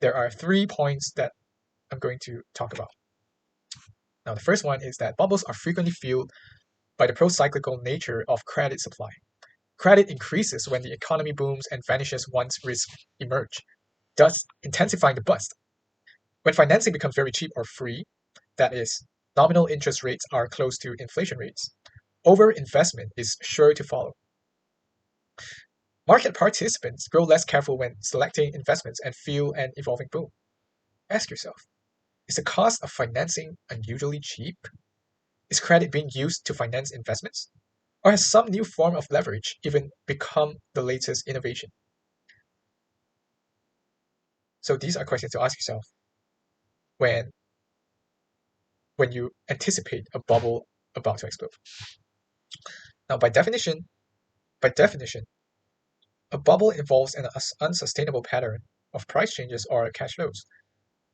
there are 3 points that I'm going to talk about. Now, the first one is that bubbles are frequently fueled by the pro-cyclical nature of credit supply. Credit increases when the economy booms and vanishes once risks emerge, thus intensifying the bust. When financing becomes very cheap or free, that is, nominal interest rates are close to inflation rates, overinvestment is sure to follow. Market participants grow less careful when selecting investments and feel an evolving boom. Ask yourself, is the cost of financing unusually cheap? Is credit being used to finance investments? Or has some new form of leverage even become the latest innovation? So these are questions to ask yourself when you anticipate a bubble about to explode. Now, by definition, a bubble involves an unsustainable pattern of price changes or cash flows.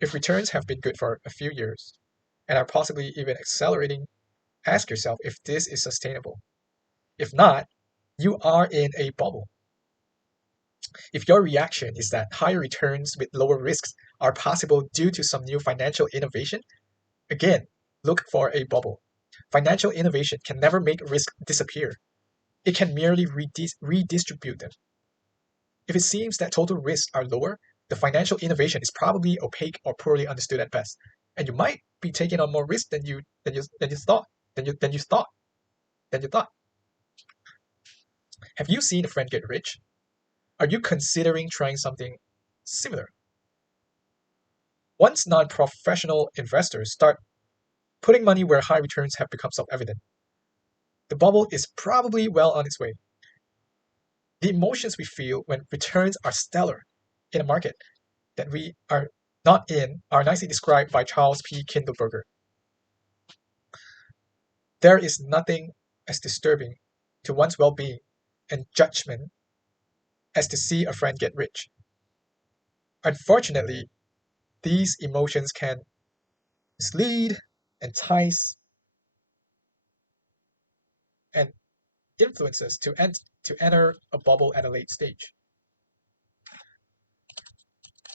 If returns have been good for a few years and are possibly even accelerating, ask yourself if this is sustainable. If not, you are in a bubble. If your reaction is that higher returns with lower risks are possible due to some new financial innovation, again, look for a bubble. Financial innovation can never make risk disappear. It can merely redistribute them. If it seems that total risks are lower, the financial innovation is probably opaque or poorly understood at best, and you might be taking on more risk than you thought. Have you seen a friend get rich? Are you considering trying something similar? Once non-professional investors start putting money where high returns have become self-evident, the bubble is probably well on its way. The emotions we feel when returns are stellar in a market that we are not in are nicely described by Charles P. Kindleberger. There is nothing as disturbing to one's well-being and judgment as to see a friend get rich. Unfortunately, these emotions can mislead, entice, and influence us to enter a bubble at a late stage.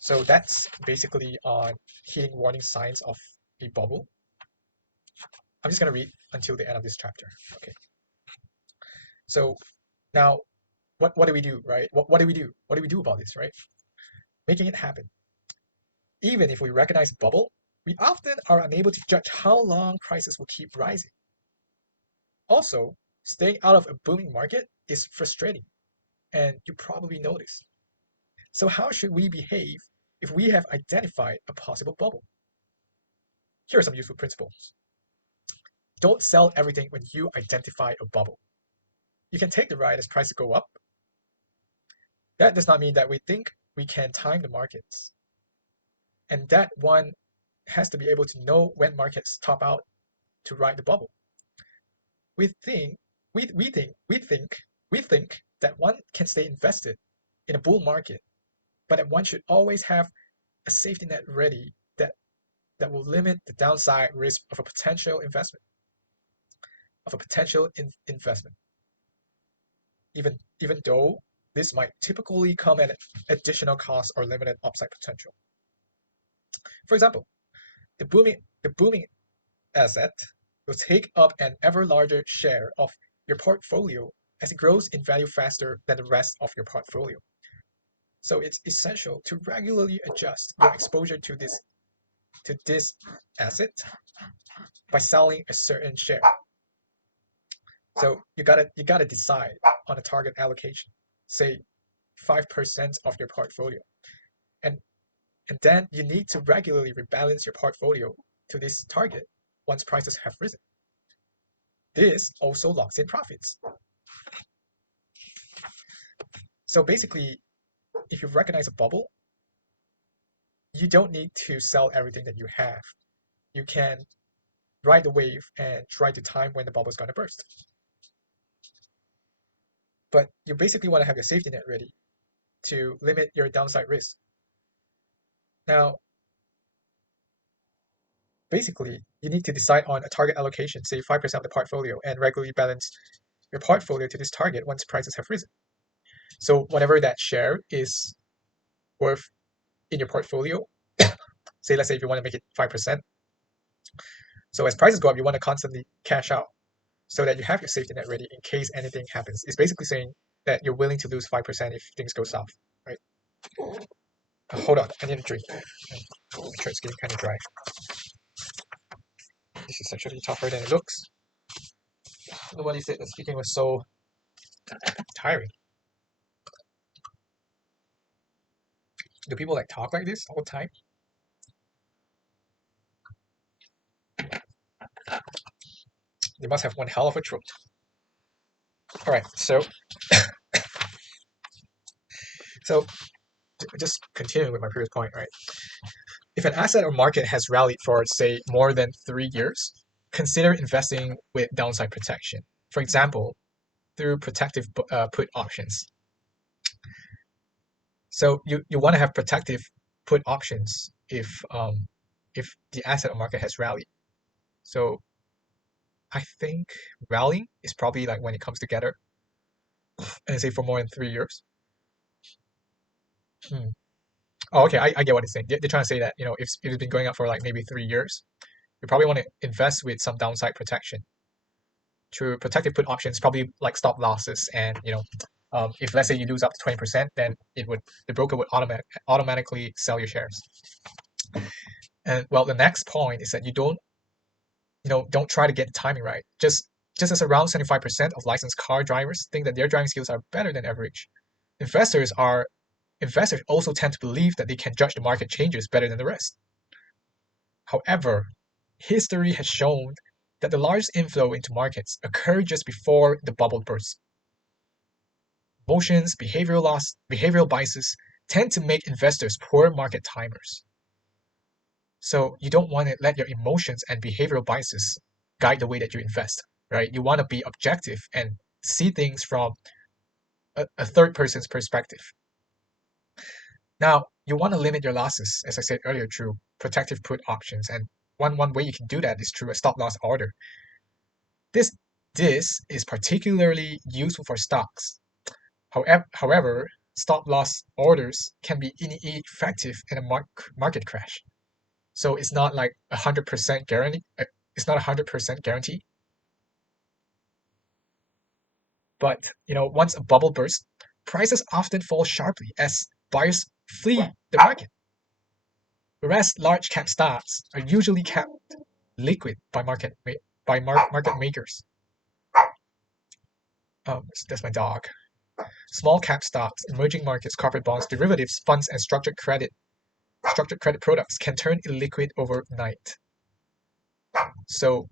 So that's basically on heeding warning signs of a bubble. I'm just going to read until the end of this chapter. Okay. So now, what do we do, right? What do we do? What do we do about this, right? Making it happen. Even if we recognize bubble, we often are unable to judge how long prices will keep rising. Also, staying out of a booming market is frustrating, and you probably noticed. So how should we behave if we have identified a possible bubble? Here are some useful principles. Don't sell everything when you identify a bubble. You can take the ride as prices go up. That does not mean that we think we can time the markets, and that one has to be able to know when markets top out to ride the bubble. We think that one can stay invested in a bull market, but that one should always have a safety net ready that will limit the downside risk of a potential investment. Even though this might typically come at additional cost or limited upside potential. For example, the booming asset will take up an ever larger share of your portfolio as it grows in value faster than the rest of your portfolio. So it's essential to regularly adjust your exposure to this asset by selling a certain share. So you gotta decide on a target allocation, say 5% of your portfolio, and then you need to regularly rebalance your portfolio to this target once prices have risen. This also locks in profits. So basically, if you recognize a bubble, you don't need to sell everything that you have. You can ride the wave and try to time when the bubble is going to burst. But you basically want to have your safety net ready to limit your downside risk. Now, basically, you need to decide on a target allocation, say 5% of the portfolio, and regularly balance your portfolio to this target once prices have risen. So whatever that share is worth in your portfolio. Say, let's say if you want to make it 5%. So as prices go up, you want to constantly cash out so that you have your safety net ready in case anything happens. It's basically saying that you're willing to lose 5% if things go south, right? Hold on, I need a drink. My throat's getting kind of dry. This is actually tougher than it looks. Nobody said that speaking was so tiring. Do people like talk like this all the time? They must have one hell of a throat. All right, so just continuing with my previous point, right? If an asset or market has rallied for, say, more than 3 years, consider investing with downside protection. For example, through protective put options. So you want to have protective put options if the asset or market has rallied. So I think rallying is probably like when it comes together, and say for more than 3 years. Oh, okay, I get what it's saying. They're trying to say that if it's been going up for like maybe 3 years, you probably want to invest with some downside protection. Through protective put options, probably like stop losses, and if let's say you lose up to 20%, then the broker would automatically sell your shares. And well, the next point is that you don't try to get the timing right. Just as around 75% of licensed car drivers think that their driving skills are better than average, investors also tend to believe that they can judge the market changes better than the rest. However, history has shown that the largest inflow into markets occurred just before the bubble bursts. Emotions, behavioral biases tend to make investors poor market timers. So you don't want to let your emotions and behavioral biases guide the way that you invest, right? You want to be objective and see things from a third person's perspective. Now, you want to limit your losses, as I said earlier, through protective put options. And one way you can do that is through a stop loss order. This is particularly useful for stocks. However, stop loss orders can be ineffective in a market crash. So it's not like 100% guarantee. It's not 100% guarantee. But once a bubble bursts, prices often fall sharply as buyers flee the market. Whereas large cap stocks are usually kept liquid by market makers. That's my dog. Small cap stocks, emerging markets, corporate bonds, derivatives, funds, and structured credit products can turn illiquid overnight. So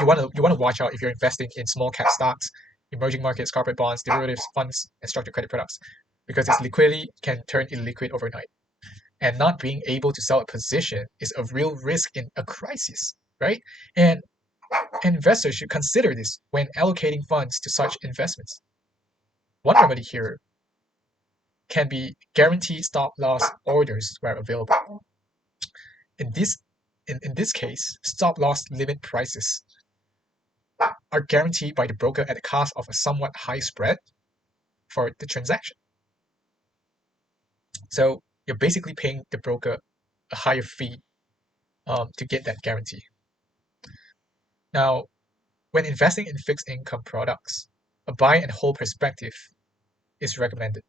you want to watch out if you're investing in small cap stocks, emerging markets, corporate bonds, derivatives, funds, and structured credit products, because its liquidity can turn illiquid overnight. And not being able to sell a position is a real risk in a crisis, right? And investors should consider this when allocating funds to such investments. One remedy here can be guaranteed stop loss orders where available. In this case, stop loss limit prices are guaranteed by the broker at the cost of a somewhat high spread for the transaction. So you're basically paying the broker a higher fee to get that guarantee. Now, when investing in fixed income products, a buy and hold perspective is recommended.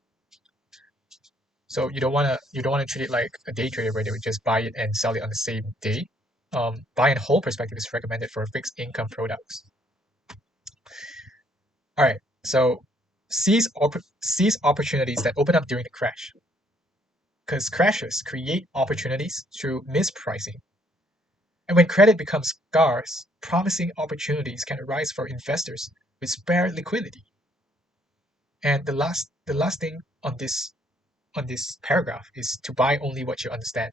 So you don't want to treat it like a day trader where they would just buy it and sell it on the same day. Buy and hold perspective is recommended for fixed income products. All right, so seize opportunities that open up during the crash, because crashes create opportunities through mispricing. And when credit becomes scarce, promising opportunities can arise for investors with spare liquidity. And the last thing on this paragraph is to buy only what you understand.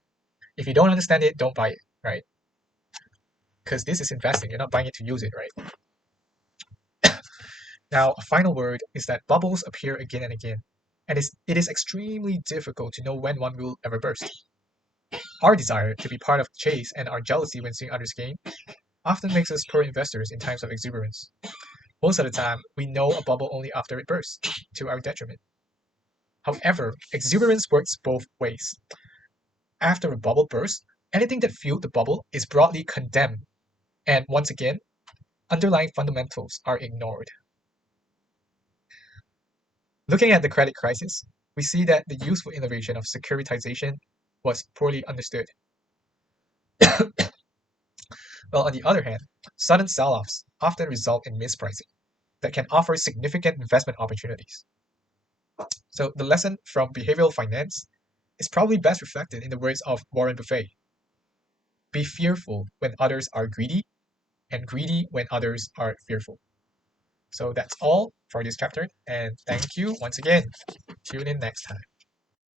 If you don't understand it, don't buy it, right? Because this is investing. You're not buying it to use it, right? Now, a final word is that bubbles appear again and again, and it is extremely difficult to know when one will ever burst. Our desire to be part of the chase and our jealousy when seeing others gain often makes us poor investors in times of exuberance. Most of the time, we know a bubble only after it bursts, to our detriment. However, exuberance works both ways. After a bubble bursts, anything that fueled the bubble is broadly condemned, and once again, underlying fundamentals are ignored. Looking at the credit crisis, we see that the useful innovation of securitization was poorly understood. While on the other hand, sudden sell-offs often result in mispricing that can offer significant investment opportunities. So the lesson from behavioral finance is probably best reflected in the words of Warren Buffett. Be fearful when others are greedy, and greedy when others are fearful. So that's all for this chapter, and thank you once again. Tune in next time.